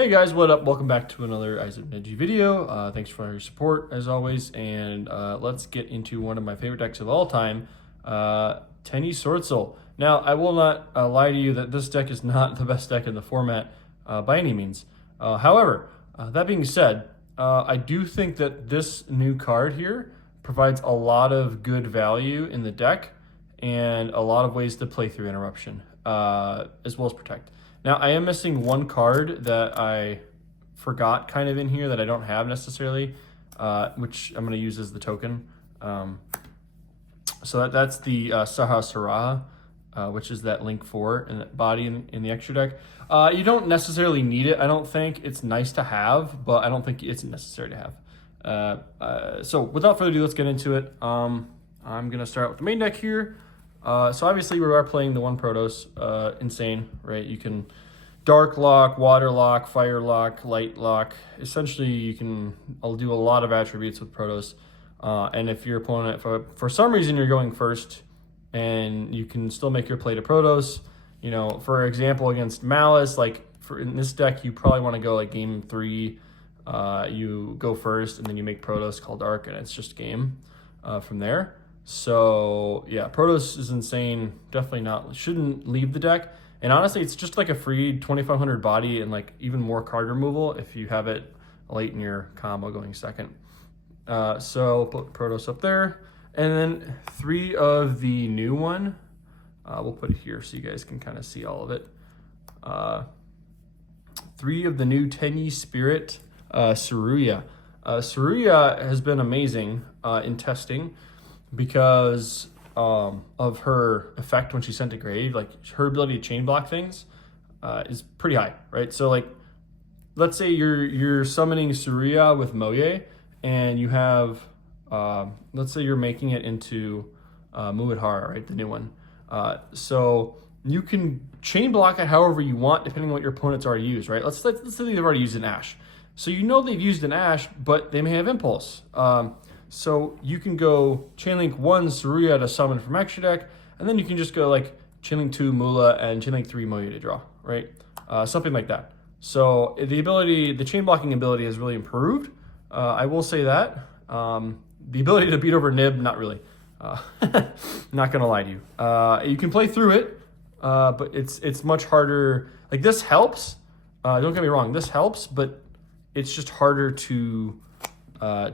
Hey guys, what up? Welcome back to another Isaac Neji video. Thanks for your support as always, and let's get into one of my favorite decks of all time, Tenyi Swordsoul. Now, I will not lie to you that this deck is not the best deck in the format by any means. However, that being said, I do think that this new card here provides a lot of good value in the deck and a lot of ways to play through Interruption, as well as Protect. Now, I am missing one card that I forgot kind of in here that I don't have necessarily, which I'm going to use as the token. So that's the Saraha, which is that Link 4 in that body in the extra deck. You don't necessarily need it, I don't think. It's nice to have, but I don't think it's necessary to have. So without further ado, let's get into it. I'm going to start out with the main deck here. So obviously we are playing the one Protoss, Insane, right? You can Dark Lock, Water Lock, Fire Lock, Light Lock. Essentially, you can do a lot of attributes with Protoss. And if your opponent, for some reason you're going first, and you can still make your play to Protoss, you know, for example, against Malice, like in this deck, you probably want to go like game 3, you go first, and then you make Protoss call Dark, and it's just game from there. So yeah, Protoss is Insane. Definitely shouldn't leave the deck. And honestly, it's just like a free 2500 body and like even more card removal if you have it late in your combo going second. So put Protoss up there. And then 3 of the new one, we'll put it here so you guys can kind of see all of it. 3 of the new Tenyi Spirit, Saruya. Saruya has been amazing in testing, because of her effect when she's sent to grave. Like her ability to chain block things is pretty high, right? So like, let's say you're summoning Saruya with Moye, and you have, let's say you're making it into Muad'Dibur, right, the new one. So you can chain block it however you want, depending on what your opponent's already used, right? Let's say they've already used an Ash. So you know they've used an Ash, but they may have Impulse. So you can go Chainlink 1 Saruya to summon from extra deck, and then you can just go like Chainlink 2 Mula and Chainlink 3 Moya to draw, right? Something like that. So the chain blocking ability has really improved. I will say that. The ability to beat over Nib, not really. Not gonna lie to you. You can play through it, but it's much harder. Like this helps. Don't get me wrong, this helps, but it's just harder to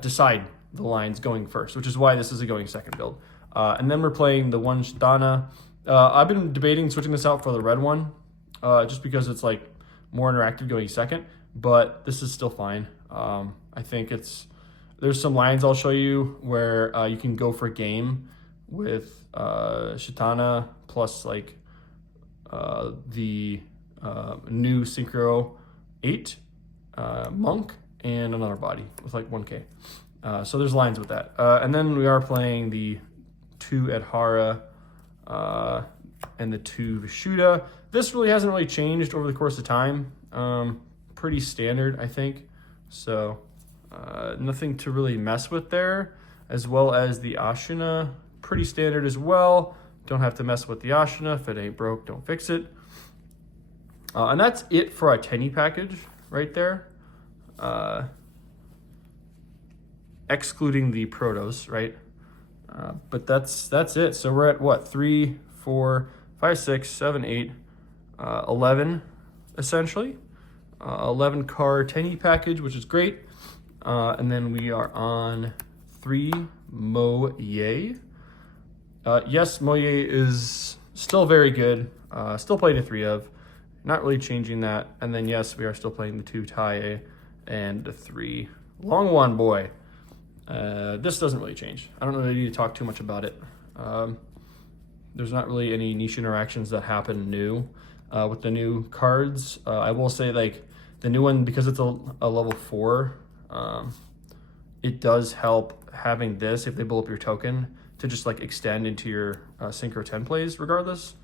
decide the lines going first, which is why this is a going second build. And then we're playing the one Shitana. I've been debating switching this out for the red one, just because it's like more interactive going second, but this is still fine. I think there's some lines I'll show you where you can go for game with Shitana plus like the new Synchro 8 Monk and another body with like 1k. So there's lines with that. And then we are playing the 2 Adhara and the 2 Vishuddha. This really hasn't really changed over the course of time. Pretty standard, I think. So nothing to really mess with there. As well as the Ashina, pretty standard as well. Don't have to mess with the Ashina. If it ain't broke, don't fix it. And that's it for our Tenyi package right there. Excluding the Protoss, right? But that's it. So we're at what? 3, 4, 5, 6, 7, 8, 11, essentially. 11 card Tenyi package, which is great. And then we are on 3 Moye. Yes, Moye is still very good. Still played a 3 of. Not really changing that. And then yes, we are still playing the 2 Tae and the 3 Long One Boy. This doesn't really change. I don't really need to talk too much about it. There's not really any niche interactions that happen new with the new cards. I will say like the new one, because it's a level 4, it does help having this, if they blow up your token, to just like extend into your Synchro 10 plays regardless.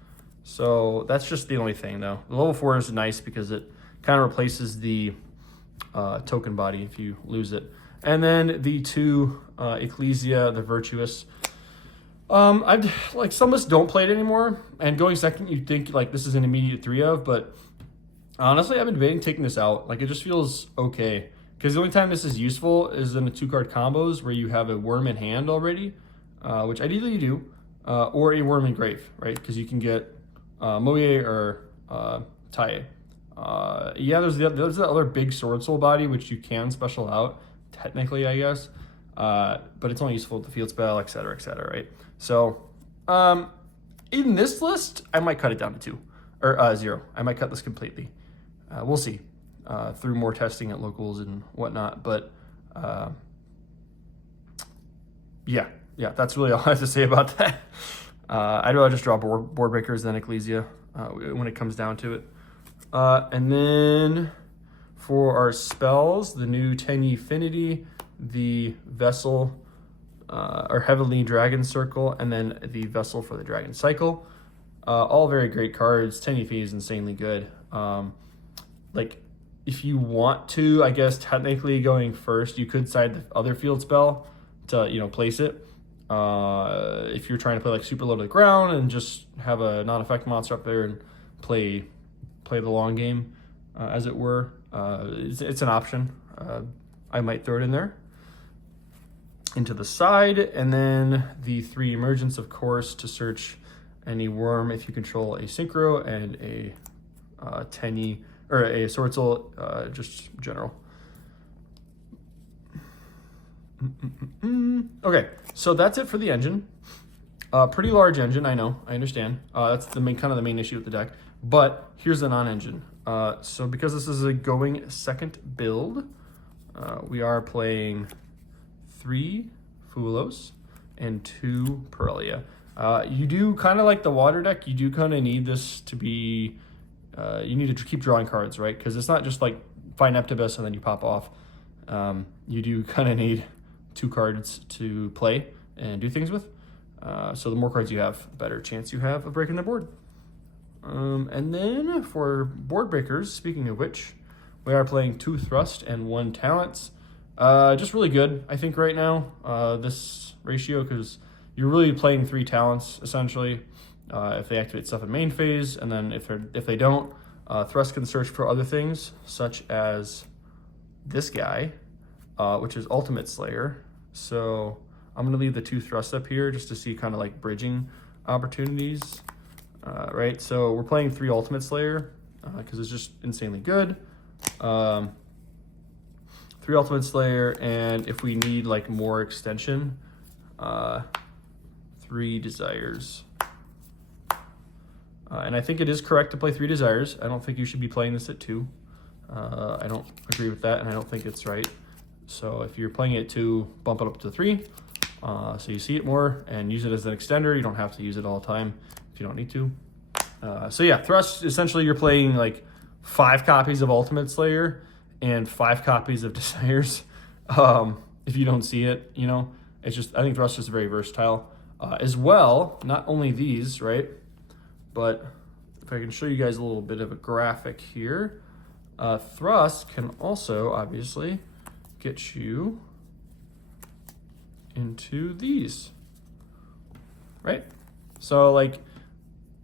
So that's just the only thing though. The level 4 is nice because it kind of replaces the token body if you lose it. And then the 2 Ecclesia, the Virtuous. Like some of us don't play it anymore, and going second, you think like this is an immediate 3 of, but Honestly, I've been debating taking this out. Like, it just feels okay. Because the only time this is useful is in the 2-card combos where you have a worm in hand already, which ideally you do, or a worm in grave, right? Because you can get Moye or Tae. Yeah, there's the other big Swordsoul body, which you can special out, technically, I guess. But it's only useful with the field spell, et cetera, right? So, in this list, I might cut it down to 2, or 0. I might cut this completely. We'll see through more testing at locals and whatnot. But yeah, that's really all I have to say about that. I'd rather just draw board breakers than Ecclesia when it comes down to it. And then for our spells, the new Tenyi Affinity, the Vessel, or Heavenly Dragon Circle, and then the Vessel for the Dragon Cycle. All very great cards. Tenyi Fee is insanely good. Like, if you want to, I guess technically going first, you could side the other field spell to, place it. If you're trying to play like super low to the ground and just have a non-effect monster up there and play the long game, as it were, it's an option. I might throw it in there into the side, and then the 3 emergence, of course, to search any worm if you control a Synchro and a Tenyi or a Swordsoul, just general. Okay, so that's it for the engine. Pretty large engine, I know, I understand. That's the main issue with the deck. But here's the non-engine. So because this is a going second build, we are playing 3 Fulos and 2 Perelia. You do kind of like the water deck. You do kind of need this to be. You need to keep drawing cards, right? Because it's not just like find Neptibus and then you pop off. You do kind of need 2 cards to play and do things with. So the more cards you have, the better chance you have of breaking the board. And then for board breakers, speaking of which, we are playing 2 Thrust and 1 Talents. Just really good, I think, right now, this ratio, because you're really playing 3 Talents, essentially, if they activate stuff in main phase, and then if they don't, Thrust can search for other things, such as this guy, which is Ultimate Slayer. So I'm going to leave the 2 Thrust up here just to see kind of like bridging opportunities. Right, so we're playing 3 Ultimate Slayer because it's just insanely good. 3 Ultimate Slayer, and if we need like more extension, 3 Desires. And I think it is correct to play 3 Desires. I don't think you should be playing this at 2. I don't agree with that, and I don't think it's right. So if you're playing it at 2, bump it up to 3. So you see it more and use it as an extender. You don't have to use it all the time if you don't need to. So yeah, Thrust, essentially you're playing like 5 copies of Ultimate Slayer and 5 copies of Desires. If you don't see it, it's just, I think Thrust is very versatile. As well, not only these, right? But if I can show you guys a little bit of a graphic here, Thrust can also obviously get you into these, right? So like,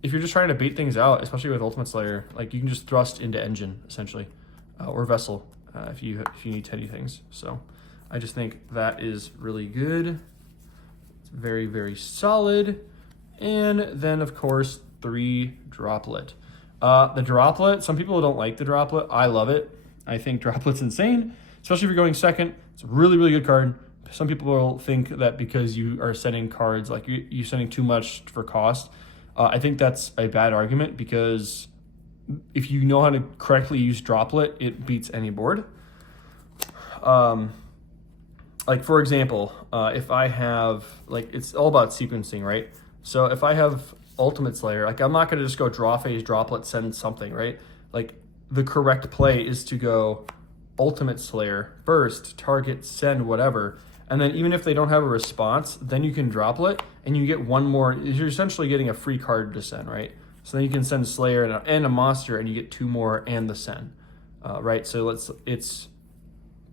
if you're just trying to bait things out, especially with Ultimate Slayer, like you can just Thrust into engine essentially, or Vessel if you need Tenyi things. So I just think that is really good. It's very, very solid. And then of course 3 Droplet. The Droplet, some people don't like the Droplet. I love it. I think Droplet's insane, especially if you're going second. It's a really, really good card. Some people will think that because you are sending cards, like you're sending too much for cost. I think that's a bad argument, because if you know how to correctly use Droplet, it beats any board. Like for example, if I have, like, it's all about sequencing, right? So if I have Ultimate Slayer, like I'm not going to just go draw phase, Droplet, send something, right? Like the correct play is to go Ultimate Slayer first, target, send, whatever. And then even if they don't have a response, then you can Droplet and you get 1 more. You're essentially getting a free card to send, right? So then you can send Slayer and a monster and you get 2 more and the send, right? So it's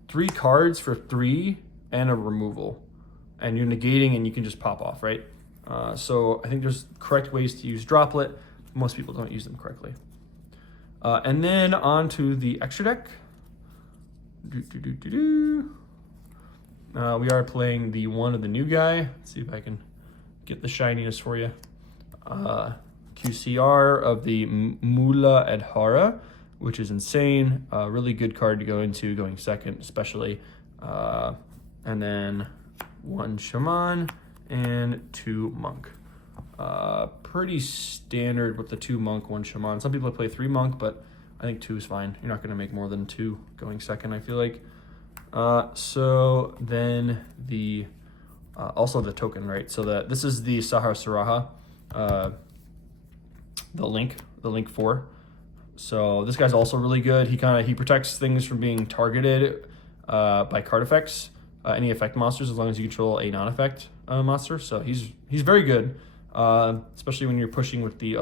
3 cards for 3 and a removal, and you're negating and you can just pop off, right? So I think there's correct ways to use Droplet. Most people don't use them correctly. And then on to the extra deck. We are playing the one of the new guy. Let's see if I can get the shininess for you. QCR of the Mula Adhara, which is insane. Really good card to go into going second, especially. And then 1 Shaman and 2 Monk. Pretty standard with the 2 Monk, 1 Shaman. Some people play 3 Monk, but I think 2 is fine. You're not going to make more than 2 going second, I feel like. So then the also the token, right? So this is the Sahar Saraha, the link 4. So this guy's also really good. He protects things from being targeted by card effects, any effect monsters, as long as you control a non-effect monster. So he's very good, especially when you're pushing with the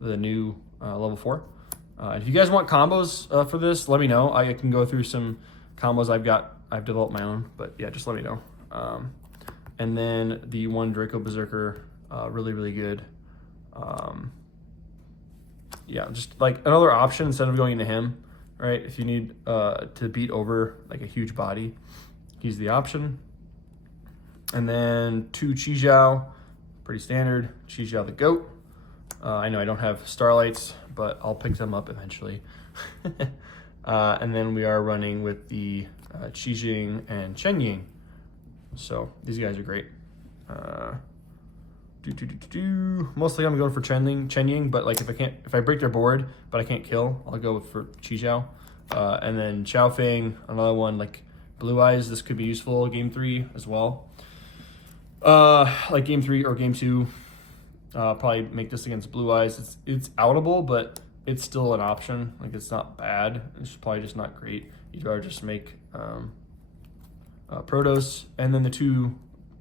new level 4. If you guys want combos for this, let me know. I can go through some combos I've developed my own, but yeah, just let me know. And then the 1 Draco Berserker, really good. Yeah, just like another option instead of going into him, right? If you need to beat over like a huge body, he's the option. And then 2 Chijiao, pretty standard. Chijiao the goat. I know I don't have Starlights, but I'll pick them up eventually. And then we are running with the Qijing and Chenying. So these guys are great. Mostly I'm going for Chenying, but like if I break their board, but I can't kill, I'll go for Chijiao. And then Xiaofeng, another one like Blue Eyes. This could be useful game 3 as well. Like game 3 or game 2. Probably make this against Blue Eyes. It's outable, but it's still an option. Like it's not bad. It's probably just not great. You'd rather just make Protoss, and then the 2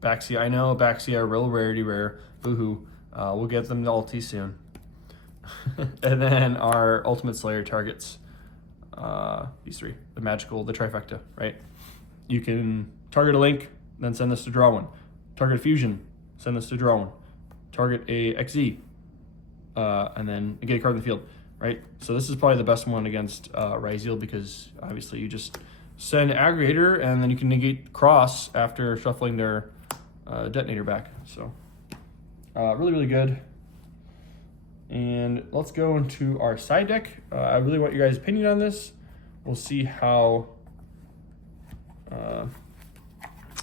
Baxia. I know Baxia are real rare. Boohoo. We'll get them to ulti soon. And then our Ultimate Slayer targets these 3, the magical, the trifecta, right? You can target a link, then send this to draw 1. Target a fusion, send this to draw 1. Target a XZ, and then get a card in the field, right? So this is probably the best one against Ryzeal, because obviously you just send aggregator and then you can negate cross after shuffling their detonator back. So really good. And let's go into our side deck. I really want your guys' opinion on this. We'll see how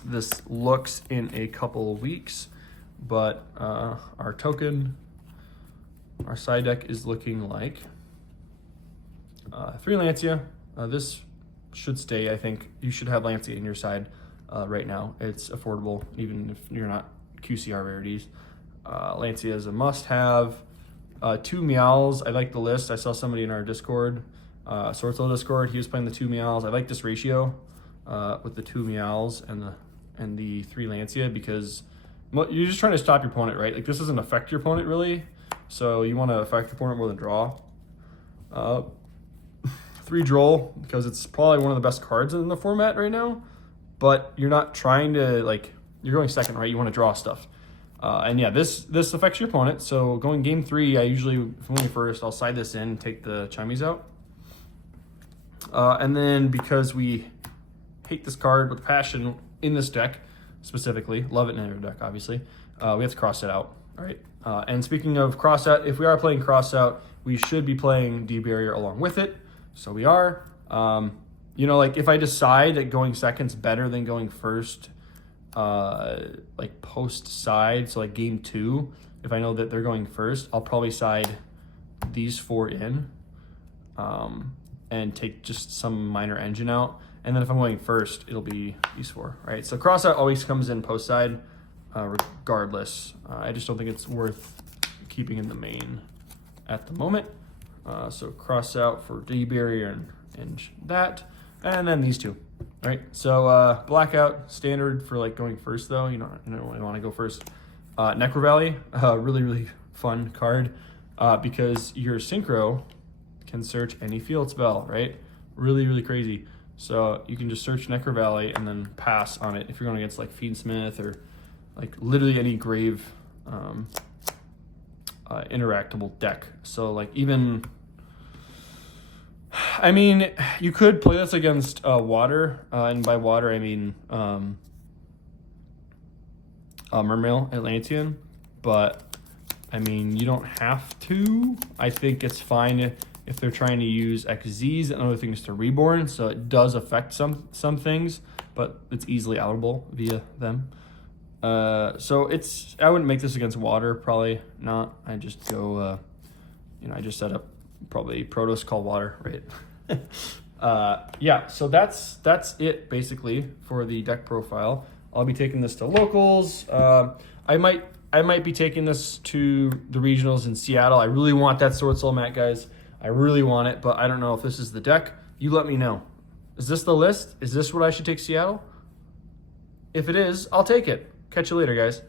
this looks in a couple of weeks. But our side deck is looking like 3 Lancia. This should stay. I think you should have Lancia in your side right now. It's affordable, even if you're not QCR rarities. Lancia is a must-have. 2 Meows. I like the list. I saw somebody in our Discord, Swordsoul Discord. He was playing the 2 Meows. I like this ratio with the 2 Meows and the 3 Lancia, because you're just trying to stop your opponent, right? Like this doesn't affect your opponent really, so you want to affect your opponent more than draw. 3 Droll, because it's probably one of the best cards in the format right now, but you're not trying to, like, you're going second, right? You want to draw stuff. And yeah, this affects your opponent. So going game 3, I usually, if I'm going first, I'll side this in and take the Chimies out. And then because we hate this card with passion in this deck, specifically, love it in our deck, obviously, we have to cross it out, all right? And speaking of cross out, if we are playing cross out, we should be playing D-Barrier along with it. So we are. You know, like if I decide that going second's better than going first, like post side, so like game 2, if I know that they're going first, I'll probably side these 4 in and take just some minor engine out. And then if I'm going first, it'll be these 4, right? So cross out always comes in post side regardless. I just don't think it's worth keeping in the main at the moment. So cross out for D-Barrier and that. And then these 2, right? So blackout, standard for like going first though. You don't really want to go first. Necro Valley, really fun card because your synchro can search any field spell, right? Really crazy. So you can just search Necro Valley and then pass on it if you're going against like Fiendsmith or like literally any grave interactable deck. So like even I mean, you could play this against water, and by water I mean Mermail Atlantean, but I mean, you don't have to. I think it's fine if they're trying to use XZs and other things to Reborn, so it does affect some things, but it's easily outable via them. So I wouldn't make this against water, probably not. I just go, I just set up probably Protos call water, right? Yeah, so that's it basically for the deck profile. I'll be taking this to locals. I might be taking this to the regionals in Seattle. I really want that Swordsoul mat, guys. I really want it, but I don't know if this is the deck. You let me know. Is this the list? Is this what I should take Seattle? If it is, I'll take it. Catch you later, guys.